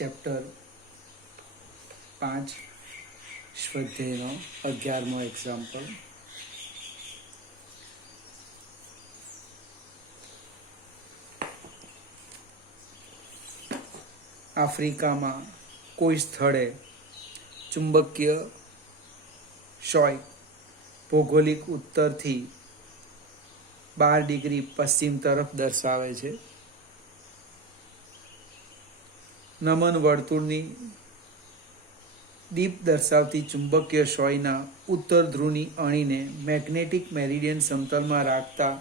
Chapter 5 સ્વાધ્યાયનો 11મો example. આફ્રિકામાં કોઈ સ્થળે ચુંબકીય ક્ષોય ભૌગોલિક ઉત્તરથી 12 ડિગ્રી પશ્ચિમ તરફ દર્શાવે છે. નમન વર્તુળની દીપ દર્શાવતી ચુંબકીય ક્ષોયના ઉત્તર ધ્રુવની અણીને મેગ્નેટિક મેરિડિયન સમતલમાં રાખતા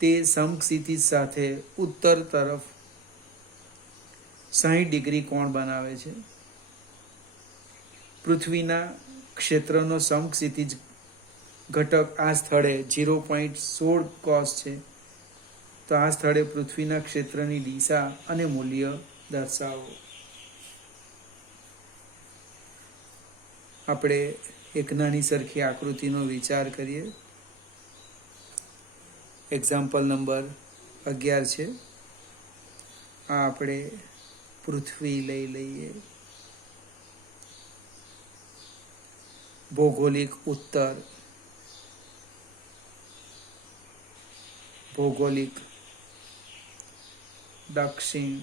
તે સમક્ષિતિજ સાથે ઉત્તર તરફ 60 ડિગ્રી કોણ બનાવે છે. પૃથ્વીના ક્ષેત્રનો સમક્ષિતિજ ઘટક આ સ્થળે 0.16 cos છે. તો આ સ્થળે પૃથ્વીના ક્ષેત્રની દિશા અને મૂલ્ય દર્શાવો. આપણે એક નાની સરખી આકૃતિનો વિચાર કરીએ. એક્ઝામ્પલ નંબર 11 છે. આ આપણે પૃથ્વી લઈ લઈએ. ભૌગોલિક ઉત્તર, ભૌગોલિક દક્ષિણ,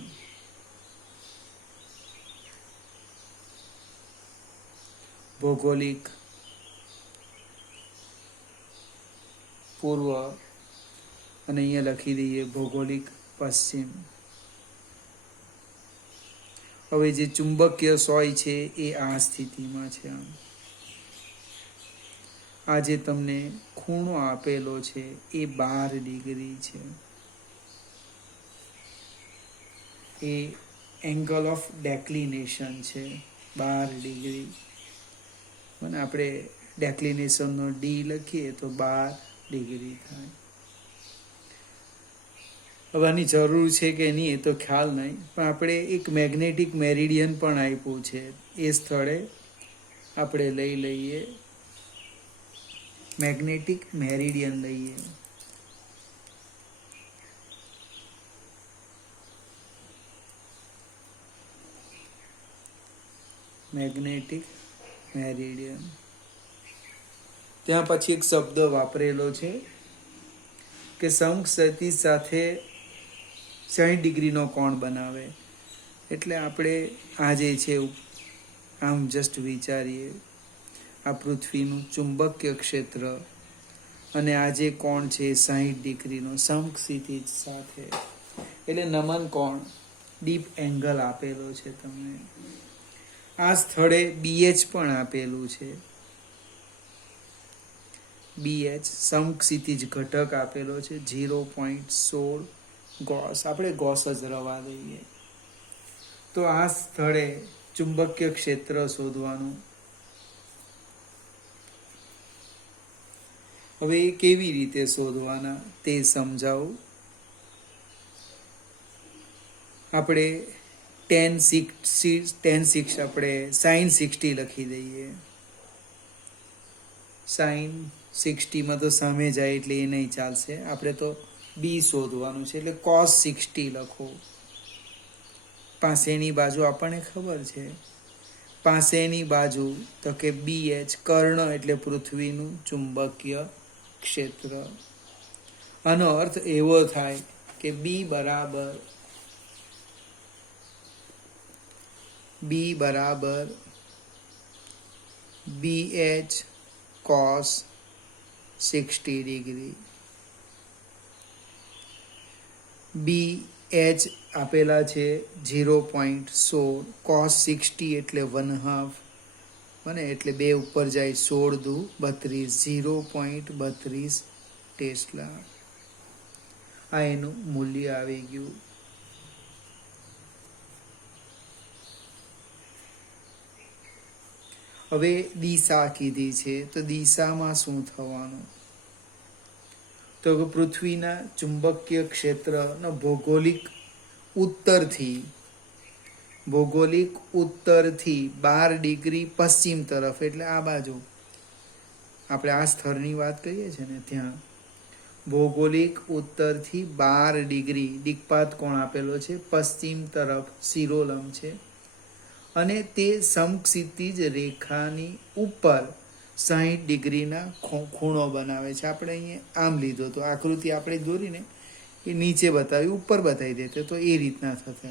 ભૌગોલિક પૂર્વ અને અહીંયા લખી દઈએ ભૌગોલિક પશ્ચિમ. હવે જે ચુંબકીય ક્ષોય છે એ આ સ્થિતિમાં છે. આ જે તમને ખૂણો આપેલો છે એ 12 ડિગ્રી છે. એ એંગલ ઓફ ડેક્લિનેશન છે 12 ડિગ્રી. અને આપણે ડેક્લિનેશનનો ડી લખીએ તો 12 ડિગ્રી થાય. હવે આની જરૂર છે કે નહીં એ તો ખ્યાલ નહીં, પણ આપણે એક મેગ્નેટિક મેરિડિયન પણ આપ્યું છે. એ સ્થળે આપણે લઈ લઈએ મેગ્નેટિક મેરિડિયન લઈએ. Magnetic meridian. ત્યાં પછી એક શબ્દ વાપરેલો છે કે સમક્ષિતિજ સાથે 60 ડિગ્રીનો કોણ બનાવે. એટલે આપણે આ જે છે આમ જસ્ટ વિચારીએ, આ પૃથ્વીનું ચુંબકીય ક્ષેત્ર અને આ જે કોણ છે 60 ડિગ્રીનો સમક્ષિતિજ સાથે, એટલે નમન કોણ ડીપ એંગલ આપેલો છે તમને. આ સ્થળે BH પણ આપેલું છે. BH સમક્ષિતિજ ઘટક આપેલો છે 0.16 ગોસ. આપણે ગોસ જ રવા દઈએ. તો આ સ્થળે ચુંબકીય ક્ષેત્ર શોધવાનું. હવે એ કેવી રીતે શોધવાના તે સમજાવું. આપણે tan 6 આપણે sin 60 લખી દઈએ. sin 60 તો સામે જાય એટલે એ નહીં ચાલશે. આપણે તો બી શોધવાનું છે એટલે cos 60 લખો. પાસેની બાજુ આપણને ખબર છે. પાસેની બાજુ તો કે BH, કર્ણ એટલે પૃથ્વીનું ચુંબકીય ક્ષેત્ર. આનો અર્થ એવો થાય કે B બરાબર BH cos 60 ડિગ્રી. BH આપેલા છે 0.16, cos 60 એટલે 1/2 અને એટલે 2 ઉપર જાય 16 દુ 32, 0.32 ટેસ્લા. આ એનું મૂલ્ય આવી ગયું. હવે દિશા કીધી છે તો દિશામાં શું થવાનું? તો પૃથ્વીના ચુંબકીય ક્ષેત્રનો ભૌગોલિક ઉત્તરથી 12 ડિગ્રી પશ્ચિમ તરફ, એટલે આ બાજુ આપણે આ સ્થળની વાત કરીએ છીએ ને ત્યાં ભૌગોલિક ઉત્તરથી 12 ડિગ્રી દિક્પાત કોણ આપેલો છે, પશ્ચિમ તરફ શિરોલંબ છે. અને તે સમક્ષિતિજ રેખાની ઉપર 60 ડિગ્રીના ખૂણો બનાવે છે. આપણે અહીંયા આમ લીધો તો આકૃતિ આપણે દોરીને એ નીચે બતાવી ઉપર બતાવી દેતે તો એ રીતના થશે.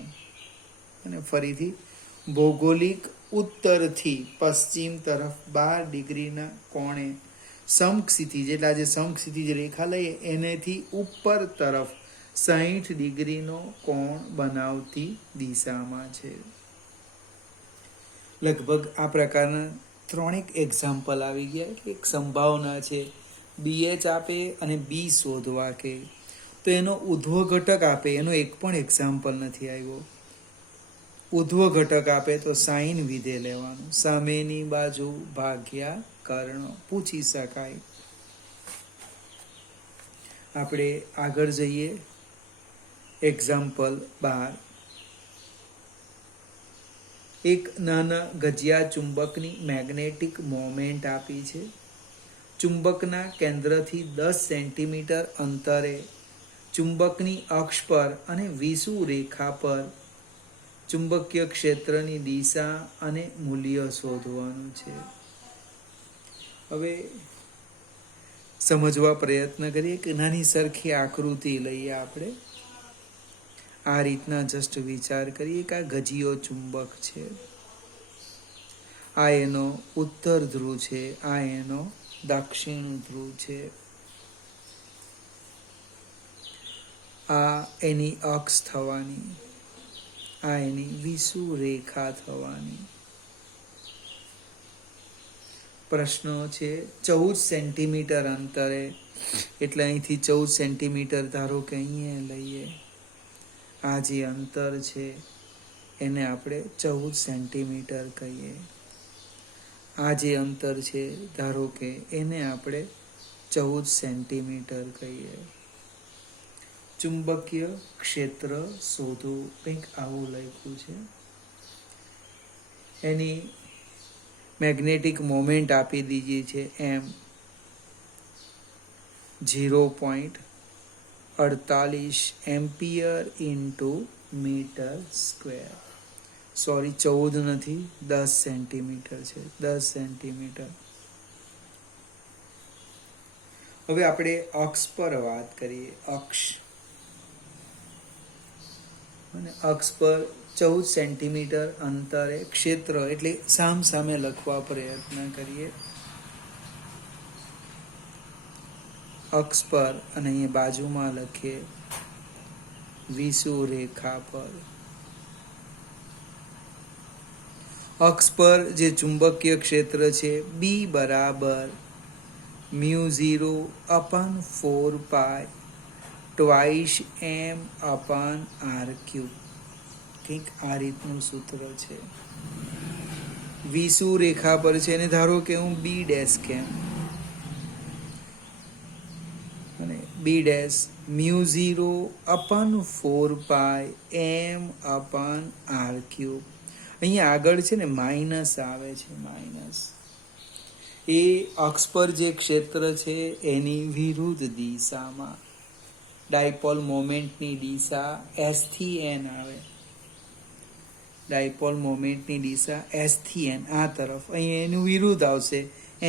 અને ફરીથી ભૌગોલિક ઉત્તરથી પશ્ચિમ તરફ 12 ડિગ્રીના કોણે સમક્ષિતિજ એટલે આજે સમક્ષિતિજ રેખા લઈએ એનેથી ઉપર તરફ 60 ડિગ્રીનો કોણ બનાવતી દિશામાં છે. લગભગ આ પ્રકારના 3 એક્ઝામ્પલ આવી ગયા. એક સંભાવના છે BH આપે અને બી શોધવા કે તો એનો ઉધ્વ ઘટક આપે એનો એક પણ એક્ઝામ્પલ નથી આવ્યો. ઉધ્વ ઘટક આપે તો સાઈન વિધેય લેવાનું, સામેની બાજુ ભાગ્યા કર્ણ પૂછી શકાય. આપણે આગળ જઈએ. એક્ઝામ્પલ 12. એક નાના ગજિયા ચુંબકની મેગ્નેટિક મોમેન્ટ આપી છે. ચુંબકના કેન્દ્રથી 10 સેન્ટીમીટર અંતરે ચુંબકની અક્ષ પર અને વિષુવ રેખા પર ચુંબકીય ક્ષેત્રની દિશા અને મૂલ્ય શોધવાનું છે. હવે સમજવા પ્રયત્ન કરીએ કે નાની સરખી આકૃતિ લઈએ. આપણે આ રીતના જસ્ટ વિચાર કરીએ કે આ ગજિયો ચુંબક છે, આ એનો ઉત્તર ધ્રુવ છે, આ એનો દક્ષિણ ધ્રુવ છે, આ એની અક્ષ થવાની, આ એની વિષુવ રેખા થવાની. પ્રશ્નો છે 14 સેન્ટીમીટર અંતરે એટલે અહીંથી 14 સેન્ટીમીટર ધારો કે અહીંયા લઈએ. આ જે અંતર છે એને આપણે 14 સેન્ટીમીટર કહીએ. આ જે અંતર છે ધારો કે એને આપણે 14 સેન્ટીમીટર કહીએ. ચુંબકીય ક્ષેત્ર શોધો, કંઈક આવું લખ્યું છે. એની મેગ્નેટિક મોમેન્ટ આપી દીધી છે એમ 0.48 ampere into metre square. Sorry 14 નથી, 10 સેન્ટીમીટર છે, 10 સેન્ટીમીટર. હવે આપણે અક્ષ પર વાત કરીએ. અક્ષ અને અક્ષ પર 14 સેન્ટીમીટર અંતરે ક્ષેત્ર એટલે સામ સામે લખવા પ્રયત્ન કરીએ. અક્ષ પર અને અહીંયા બાજુમાં લખીએ વિષુવ રેખા પર. અક્ષ પર જે ચુંબકીય ક્ષેત્ર છે B બરાબર μ0/4π ટ્વાઇસ m/r³. કંઈક આ રીતનું સૂત્ર છે. વિષુવ રેખા પર છે અને ધારો કે હું B' કેમ અને B' μ0/4π m/r³. અહીંયા આગળ છે ને માઇનસ આવે છે. માઇનસ એ અક્ષ પર જે ક્ષેત્ર છે એની વિરુદ્ધ દિશામાં. ડાયપોલ મોમેન્ટની દિશા S થી N આવે. ડાયપોલ મોમેન્ટની દિશા S થી N આ તરફ. અહીંયા એનું વિરુદ્ધ આવશે,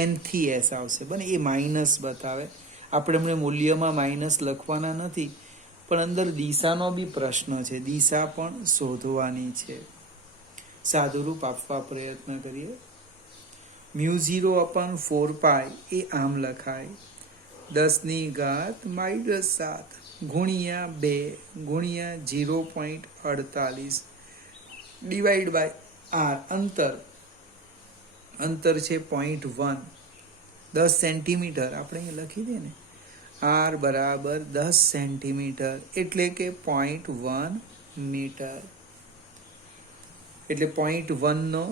N થી S આવશે. બને એ માઇનસ બતાવે. આપણે એમને મૂલ્યમાં માઇનસ લખવાના નથી, પણ અંદર દિશાનો બી પ્રશ્ન છે, દિશા પણ શોધવાની છે. સાદુરૂપ આપવા પ્રયત્ન કરીએ. μ0/4π એ આમ લખાય 10⁻⁻7 ગુણ્યા 2 ગુણ્યા 0.48 ડિવાઈડ બાય r. અંતર છે 0.1, 10 સેન્ટીમીટર. આપણે અહીંયા લખી દઈએ ને r બરાબર 10 સેન્ટીમીટર એટલે કે 0.1 મીટર. એટલે 0.1 નો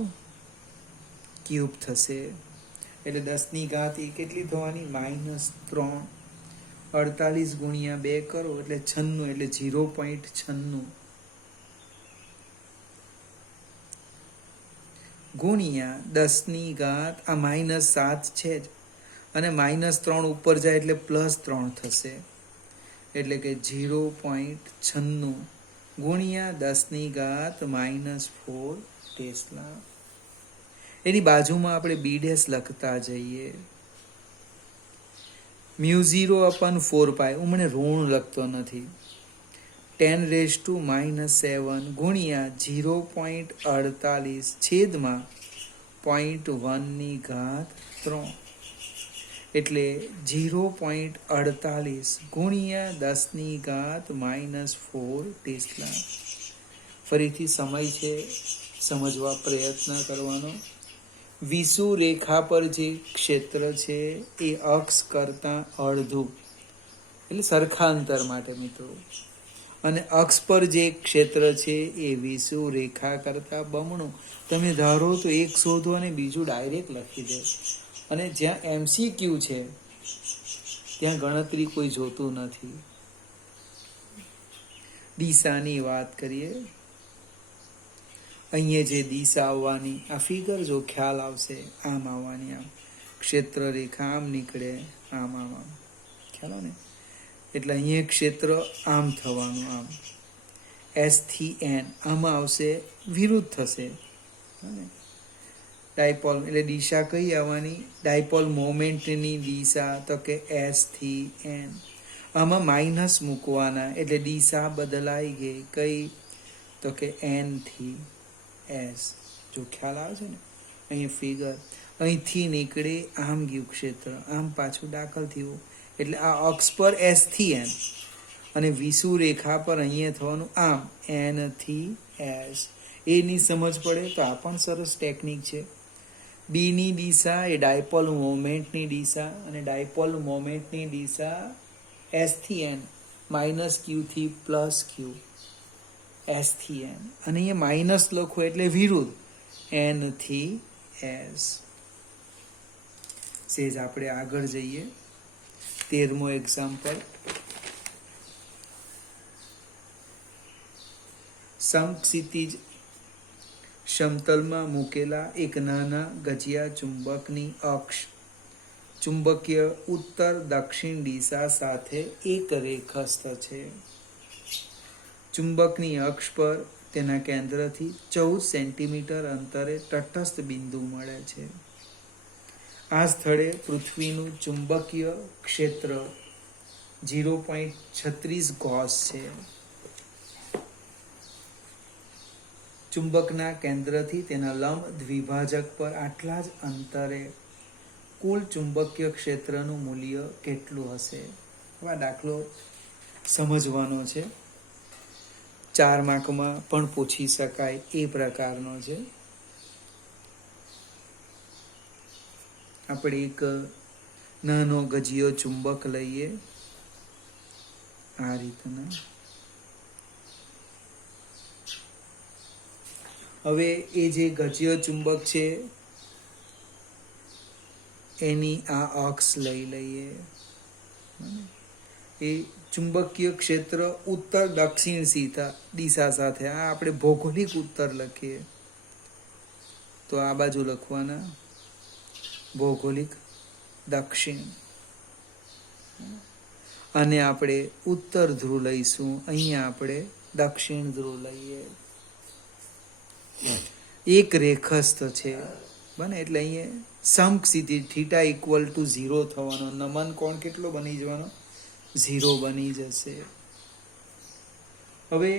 ક્યુબ થશે. એટલે 10⁻1 કેટલી થવાની? -3. 48 ગુણ્યા 2 કરો એટલે 96 એટલે 0.96 ગુણ્યા 10⁻, આ -7 છે જ અને -3 ઉપર જાય એટલે +3 થશે. એટલે કે 0.96 ગુણ્યા 10⁻⁻4 ટેસ્લા. એની બાજુમાં આપણે બી ડેશ લખતા જઈએ. μ0/4π હું મને ઋણ લખતો નથી. 10⁻⁻7 ગુણ્યા 0.48 છેદમાં 0.1³ એટલે 0.48 ગુણ્યા 10⁻⁻4 ટેસ્લા. ફરીથી સમય છે સમજવા પ્રયત્ન કરવાનો. વિષુવ રેખા પર જે ક્ષેત્ર છે એ અક્ષ કરતાં અડધું એટલે સરખા અંતર માટે મિત્રો, અને અક્ષ પર જે ક્ષેત્ર છે એ વિષુવ રેખા કરતાં બમણું. તમે ધારો તો એક શોધો અને બીજું ડાયરેક્ટ લખી દે. અને જ્યાં MCQ છે ત્યાં ગણતરી કોઈ જોતું નથી. દિશાની વાત કરીએ. અહીંયા જે દિશા આવવાની, આ ફિગર જો ખ્યાલ આવશે, આમ આવવાની, આમ ક્ષેત્ર રેખા આમ નીકળે, આમ આમ આમ ખ્યાલ આવે ને. એટલે અહીંયા ક્ષેત્ર આમ થવાનું, આમ S થી N આમાં આવશે, વિરુદ્ધ થશે. ડાયપોલ એટલે દિશા કઈ આવવાની? ડાયપોલ મોમેન્ટની દિશા તો કે S થી N. આમાં માઇનસ મૂકવાના એટલે દિશા બદલાઈ ગઈ. કઈ? તો કે N થી S. જો ખ્યાલ આવે છે ને, અહીં ફિગર અહીંથી નીકળે, આમ ગયું ક્ષેત્ર, આમ પાછું દાખલ થયું. એટલે આ અક્ષ પર S થી N અને વિષુવ રેખા પર અહીંયા થવાનું આમ N થી S. એની સમજ પડે તો આ પણ સરસ ટેકનિક છે. બી ની દિશા એ ડાયપોલ મોમેન્ટની દિશા, અને ડાયપોલ મોમેન્ટની દિશા S થી N -Q થી +Q, S થી N. અને અહીંયા માઇનસ લખો એટલે વિરુદ્ધ, N થી S. સેજ આપણે આગળ જઈએ. 13મો એક્ઝામ્પલ. સમક્ષિતિજ સમતલમાં મૂકેલા એક નાના ગજિયા ચુંબકની અક્ષ ચુંબકીય ઉત્તર દક્ષિણ દિશા સાથે એક રેખસ્થ છે. ચુંબકની અક્ષ પર તેના કેન્દ્રથી 14 સેન્ટીમીટર અંતરે તટસ્થ બિંદુ મળે છે. આ સ્થળે પૃથ્વીનું ચુંબકીય ક્ષેત્ર 0.36 ગોસ છે. ચુંબકના કેન્દ્રથી તેના લંબ દ્વિભાજક પર આટલા જ અંતરે કુલ ચુંબકીય ક્ષેત્રનું મૂલ્ય કેટલું હશે? આ દાખલો સમજવાનો છે. 4 માર્કમાં પણ પૂછી શકાય એ પ્રકારનો છે. આપણે એક નાનો ગજિયો ચુંબક લઈએ, આ રીતના. હવે એ જે ગજિયો ચુંબક છે એની આ અક્ષ લઈ લઈએ. એ ચુંબકીય ક્ષેત્ર ઉત્તર દક્ષિણ દિશા સાથે, આ આપણે ભૌગોલિક ઉત્તર લખીએ તો આ બાજુ લખવાના ભૌગોલિક દક્ષિણ, અને આપણે ઉત્તર ધ્રુવ લઈશું. અહીંયા આપણે દક્ષિણ ધ્રુવ લઈએ. એક રેખસ્થ છે બને એટલે અહીંયા સમક્ષિતિજ θ = 0 થવાનો. નમન કોણ કેટલો બની જવાનો? 0 બની જશે. હવે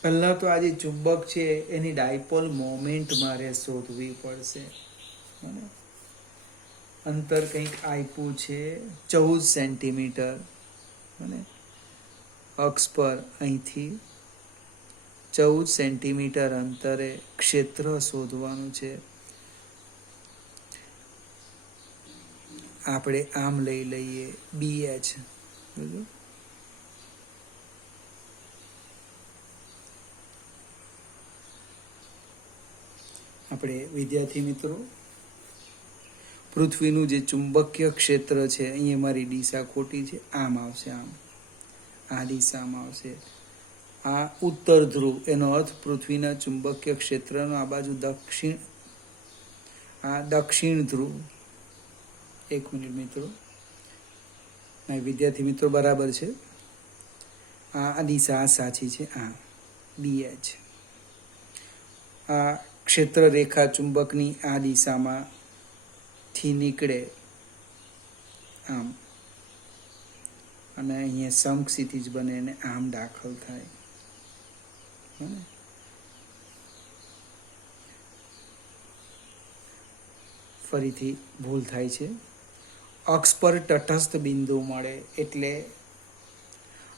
પહેલા તો આ જે ચુંબક છે એની ડાયપોલ મોમેન્ટ મારે શોધવી પડશે. અંતર કંઈક આપ્યું છે 14 સેન્ટીમીટર. અને અક્ષ પર અહીંથી 14 સેન્ટીમીટર અંતરે ક્ષેત્ર શોધવાનું છે. આપણે આમ લઈ લઈએ BH. આપણે વિદ્યાર્થી મિત્રો, પૃથ્વીનું જે ચુંબકીય ક્ષેત્ર છે, અહીંયા મારી દિશા ખોટી છે, આમ આવશે, આમ આ દિશામાં આવશે. આ ઉત્તર ધ્રુવ, એનો અર્થ પૃથ્વીના ચુંબકીય ક્ષેત્રનો આ બાજુ દક્ષિણ, આ દક્ષિણ ધ્રુવ. એક મિનિટ મિત્રો, વિદ્યાર્થી મિત્રો બરાબર છે. આ દિશા આ સાચી છે. આ BH. આ ક્ષેત્ર રેખા ચુંબકની આ દિશામાંથી નીકળે આમ, અને અહીંયા સમક્ષિતિજ બને અને આમ દાખલ થાય. ફરીથી ભૂલ થાય છે. અક્ષ પર તટસ્થ બિંદુ મળે એટલે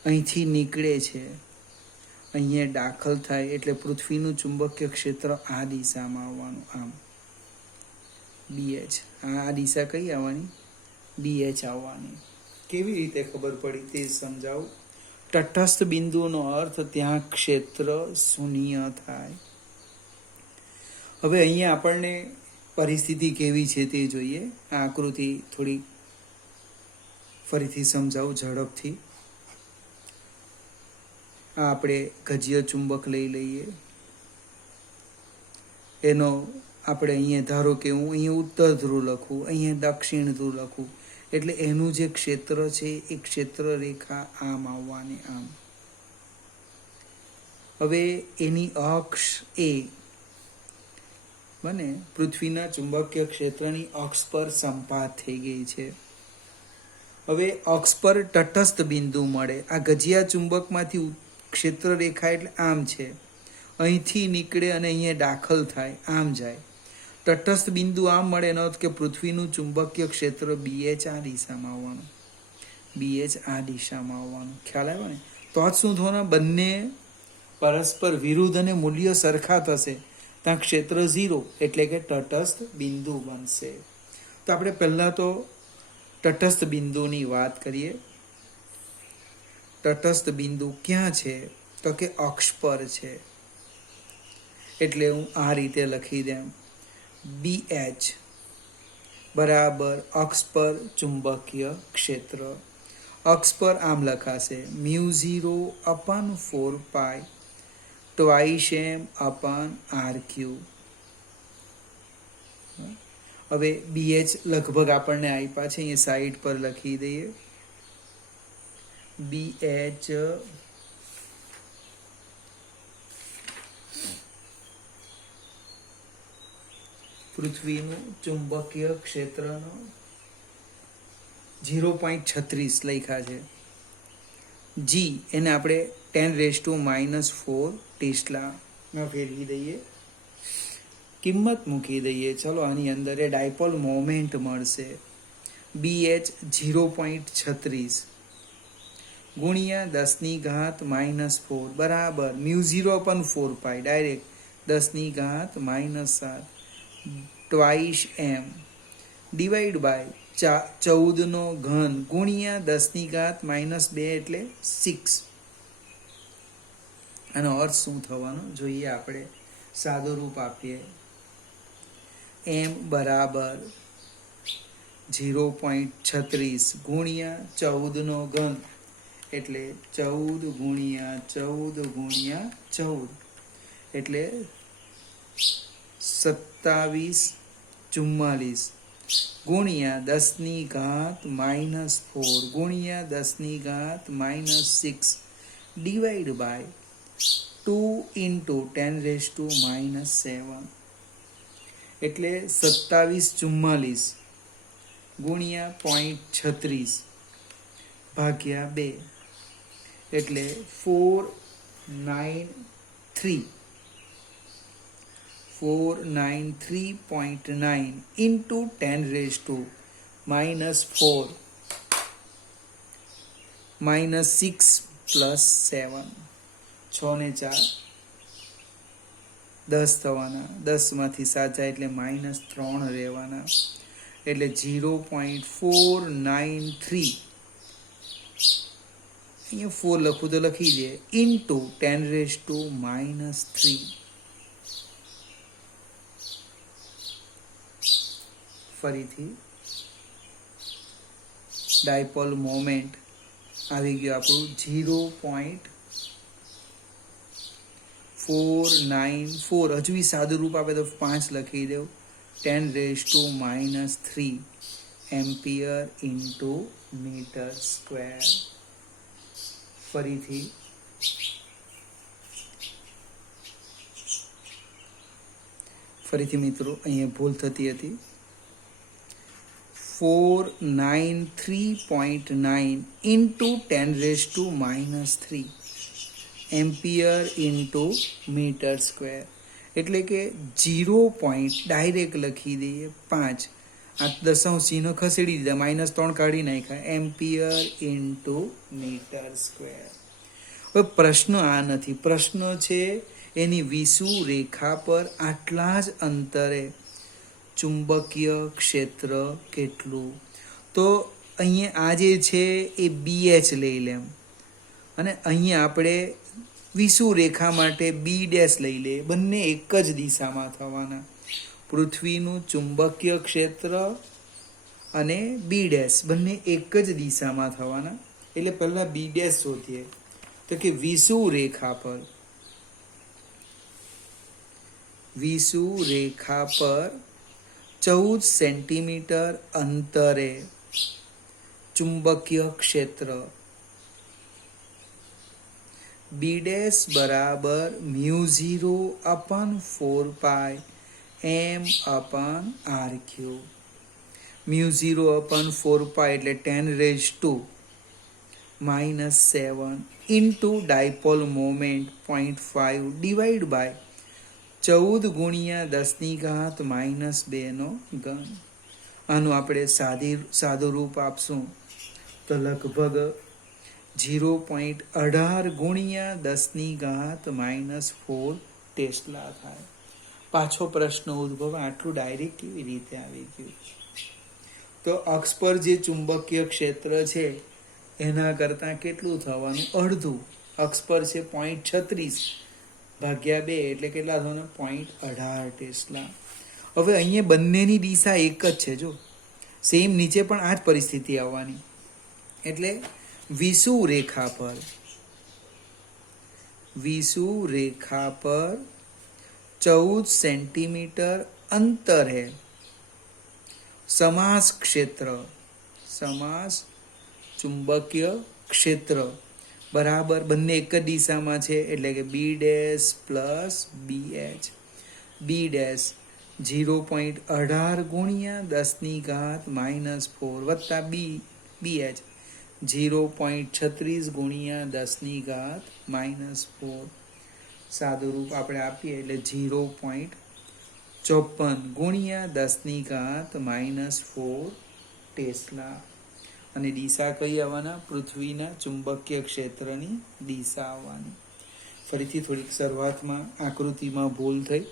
અહીંથી નીકળે છે, અહીંયા દાખલ થાય એટલે પૃથ્વીનું ચુંબકીય ક્ષેત્ર આ દિશામાં આવવાનું, આમ BH. આ દિશા કઈ આવવાની? BH આવવાની. કેવી રીતે ખબર પડી તે સમજાવું. તટસ્થ બિંદુનો અર્થ ત્યાં ક્ષેત્ર શૂન્ય થાય. હવે અહીંયા આપણને પરિસ્થિતિ કેવી છે તે જોઈએ. આ આકૃતિ થોડી ફરીથી સમજાવું ઝડપથી. આ આપણે ગજીય ચુંબક લઈ લઈએ. એનો આપણે અહીંયા ધારો કે હું અહીંયા ઉત્તર ધ્રુવ લખું, અહીંયા દક્ષિણ ધ્રુવ લખું, એટલે એનું જે ક્ષેત્ર છે એ ક્ષેત્ર રેખા આમ આવવાની, આમ. હવે એની અક્ષ એ બને પૃથ્વીના ચુંબકીય ક્ષેત્રની અક્ષ પર સંપાત થઈ ગઈ છે. હવે અક્ષ પર તટસ્થ બિંદુ મળે. આ ગજિયા ચુંબકમાંથી ક્ષેત્ર રેખા એટલે આમ છે, અહીંથી નીકળે અને અહીંયા દાખલ થાય, આમ જાય. તટસ્થ બિંદુ આમ મળે એનો અર્થ કે પૃથ્વીનું ચુંબકીય ક્ષેત્ર BH આ દિશામાં આવવાનું, BH આ દિશામાં આવવાનું. ખ્યાલ આવ્યો ને? તો જ શું થવાનું? બંને પરસ્પર વિરુદ્ધ અને મૂલ્ય સરખા થશે. ત્યાં ક્ષેત્ર 0 એટલે કે તટસ્થ બિંદુ બનશે. તો આપણે પહેલા તો તટસ્થ બિંદુની વાત કરીએ. તટસ્થ બિંદુ ક્યાં છે? તો કે અક્ષ પર છે. એટલે હું આ રીતે લખી દેમ, BH બરાબર અક્ષ પર ચુંબકીય ક્ષેત્ર. અક્ષ પર આમ લખાશે μ0/4π twice m/r3. હવે BH લગભગ આપણને આપ્યા છે, અહીંયા સાઈડ પર લખી દઈએ. BH પૃથ્વીનું ચુંબકીય ક્ષેત્રનો 0.36 લખ્યા છે. G એને આપણે 10⁻⁻⁴ ટેસ્લામાં ફેરવી દઈએ, કિંમત મૂકી દઈએ. ચલો આની અંદર એ ડાયપોલ મોમેન્ટ મળશે. BH 0.36 ગુણ્યા 10⁻⁻⁴ બરાબર μ0/4π direct 10⁻⁻7 twice m divide by 14 ગુણ્યા 10⁻⁻2 એટલે 6. આનો અર્થ શું થવાનો જોઈએ આપણે. સાદું રૂપ આપીએ. m બરાબર 0.36 ગુણ્યા 14 એટલે 14 ગુણ્યા 14 ગુણ્યા 14 એટલે 2744 ગુણ્યા 10⁻⁻4 ગુણ્યા 10⁻⁻6 ડિવાઈડ બાય 2 × 10⁻⁻7 એટલે 2744 ગુણ્યા 0.36 ભાગ્યા 2 એટલે 493 493.9 into 10⁻⁻4 minus 6 plus 7 6 ને 4 10 થવાના, 10 માંથી 7 જાય એટલે -3 રહેવાના, એટલે 0.493 અહીંયા 4 લખું તો લખી દે into 10⁻⁻3. ફરીથી ડાયપોલ મોમેન્ટ આવી ગયો આપણું 0.494. હજુ બી સાદું રૂપ આપે તો 5 લખી દઉં 10⁻³ એમ્પિયર ઇન્ટુ મીટર સ્ક્વેર. ફરીથી ફરીથી મિત્રો અહીંયા ભૂલ થતી હતી. 493.9 into 10⁻³ ampere into metre square, એટલે કે 0 ડાયરેક્ટ લખી દઈએ 5. આ દશાંશ ચિહ્ન ખસેડી દીધા, -3 કાઢી નાખ્યા, એમ્પિયર ઇન્ટુ મીટર સ્ક્વેર. હવે પ્રશ્ન આ નથી, પ્રશ્ન છે એની વિષુવ રેખા પર આટલા જ અંતરે ચુંબકીય ક્ષેત્ર કેટલું. તો અહીંયા આ જે છે એ BH લઈ લેમ, અને અહીંયા આપણે વિષુવ રેખા માટે B' લઈ લે. બંને એક જ દિશામાં થવાના. પૃથ્વીનું ચુંબકીય ક્ષેત્ર અને B' બંને એક જ દિશામાં થવાના. એટલે પહેલા B' શોધીએ. તો કે વિષુવ રેખા પર 14 સેન્ટીમીટર અંતરે ચુંબકીય ક્ષેત્ર B' બરાબર μ0/4π m/r³. μ0/4π એટલે 10⁻⁻7 into dipole moment 0.5 divide by 14 × 10⁻²નો ઘન. આનું આપણે સાદું રૂપ આપશું તો લગભગ 0.18 × 10⁻⁴ ટેસ્લા થાય. પાછો પ્રશ્ન ઉદ્ભવ, આટલું ડાયરેક્ટ કેવી રીતે આવી ગયું? તો અક્ષ પર જે ચુંબકીય ક્ષેત્ર છે એના કરતાં કેટલું થવાનું? અડધું. અક્ષ પર છે 0.36 ભાગ્યા 2 એટલે કેટલા થવાના? 0.18 ટેસ્લા. હવે અહીંયા બંનેની દિશા એક જ છે. જો સેમ નીચે પણ આ જ પરિસ્થિતિ આવવાની. એટલે વિષુવ રેખા પર 14 સેન્ટીમીટર અંતરે સમાસ ચુંબકીય ક્ષેત્ર બરાબર બંને એક જ દિશામાં છે, એટલે કે B' પ્લસ BH. B' 0.18 × 10⁻⁴ વત્તા BH 0.36 × 10⁻⁴. સાદું રૂપ આપણે આપીએ એટલે 0.54 × 10⁻⁴ ટેસ્લા. અને દિશા કઈ આવવાના? પૃથ્વીના ચુંબકીય ક્ષેત્રની દિશા આવવાની. ફરીથી થોડીક શરૂઆતમાં આકૃતિમાં ભૂલ થઈ,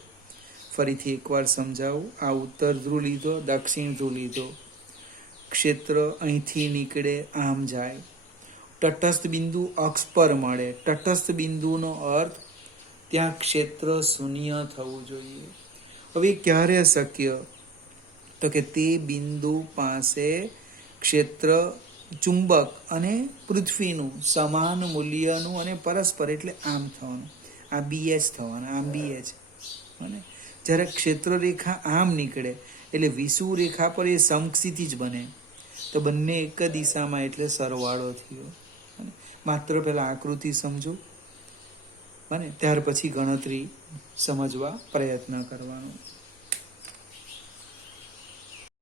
ફરીથી એકવાર સમજાવું. આ ઉત્તર ધ્રુવ લીધો, દક્ષિણ ધ્રુવ લીધો. ક્ષેત્ર અહીંથી નીકળે, આમ જાય, તટસ્થ બિંદુ અક્ષ પર મળે. તટસ્થ બિંદુનો અર્થ ત્યાં ક્ષેત્ર શૂન્ય થવું જોઈએ. હવે ક્યારે શક્ય? તો કે તે બિંદુ પાસે ક્ષેત્ર ચુંબક અને પૃથ્વીનું સમાન મૂલ્યનું અને પરસ્પર, એટલે આમ થવાનું. આ BH થવાનું, આમ BH. અને જ્યારે ક્ષેત્ર રેખા આમ નીકળે એટલે વિષુવ રેખા પર એ સમક્ષિતિજ બને. તો બંને એક જ દિશામાં, એટલે સરવાળો થયો. માત્ર પહેલા આકૃતિ સમજો અને ત્યાર પછી ગણતરી સમજવા પ્રયત્ન કરવાનો.